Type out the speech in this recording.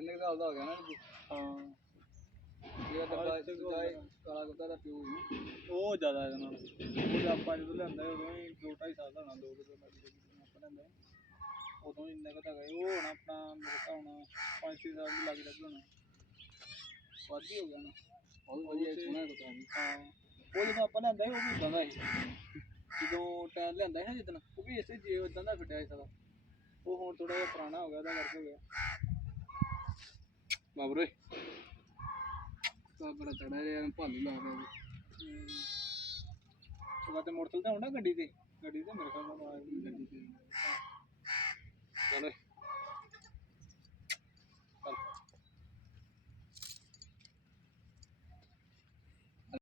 ਕਿੰਨੇ ਸਾਲ ਦਾ ਹੋ ਗਿਆ ਨਾ ਹਾਂ ਇਹ ਕਾਲਾ ਕੁੱਤਾ ਦਾ ਪਿਓ ਉਹ ਜ਼ਿਆਦਾ ਇਹਦੇ ਨਾਲ ਉਹ ਆਪਾਂ ਜਦੋਂ ਲਿਆਂਦਾ ਉਦੋਂ ਹੀ 2-2.5 ਸਾਲ ਦਾ ਹੋਣਾ 2 ਕਿਲੋ ਆਪਾਂ ਲਿਆਂਦਾ ਉਦੋਂ ਹੀ ਇੰਨਾ ਕੁ ਤਾਂ ਗਏ ਉਹ ਹੋਣਾ ਆਪਣਾ ਮੇਰੇ ਤਾਂ ਹੋਣਾ 5-6 ਸਾਲ ਦੀ ਲੱਗ ਹੋਣਾ ਵੱਧ ਹੀ ਹੋ ਗਿਆ ਨਾ ਬਹੁਤ ਵਧੀਆ ਸੋਹਣਾ ਕੁੱਤਾ ਹਾਂ ਉਹ ਜਦੋਂ ਆਪਾਂ ਲਿਆਂਦਾ ਸੀ ਉਹ ਵੀ ਇਦਾਂ ਦਾ ਸੀ ਜਦੋਂ ਟਾਇਰ ਲਿਆਂਦਾ ਸੀ ਨਾ ਜਿੱਦਣ ਉਹ ਵੀ ਇਸੇ ਜੇ ਇਦਾਂ ਦਾ ਫਿੱਟਿਆ ਸੀ ਸਾਰਾ ਉਹ ਹੁਣ ਥੋੜਾ ਜਿਹਾ ਪੁਰਾਣਾ ਹੋ ਗਿਆ ਉਹਦਾ ਕਰਕੇ ਹੋ ਗਿਆ ਬਾਬਰੇ ਤਾਂ ਬੜਾ ਤੜਾ ਰਿਹਾ ਭਾਲੂ ਲਾ ਰਿਹਾ ਉਹ ਤੇ ਮੋਟਰਸਾਈਕਲ ਤੇ ਆਉਣਾ ਗੱਡੀ ਤੇ ਮੇਰੇ ਖਿਆਲ ਨਾਲ ਗੱਡੀ ਤੇ ਚਲੋ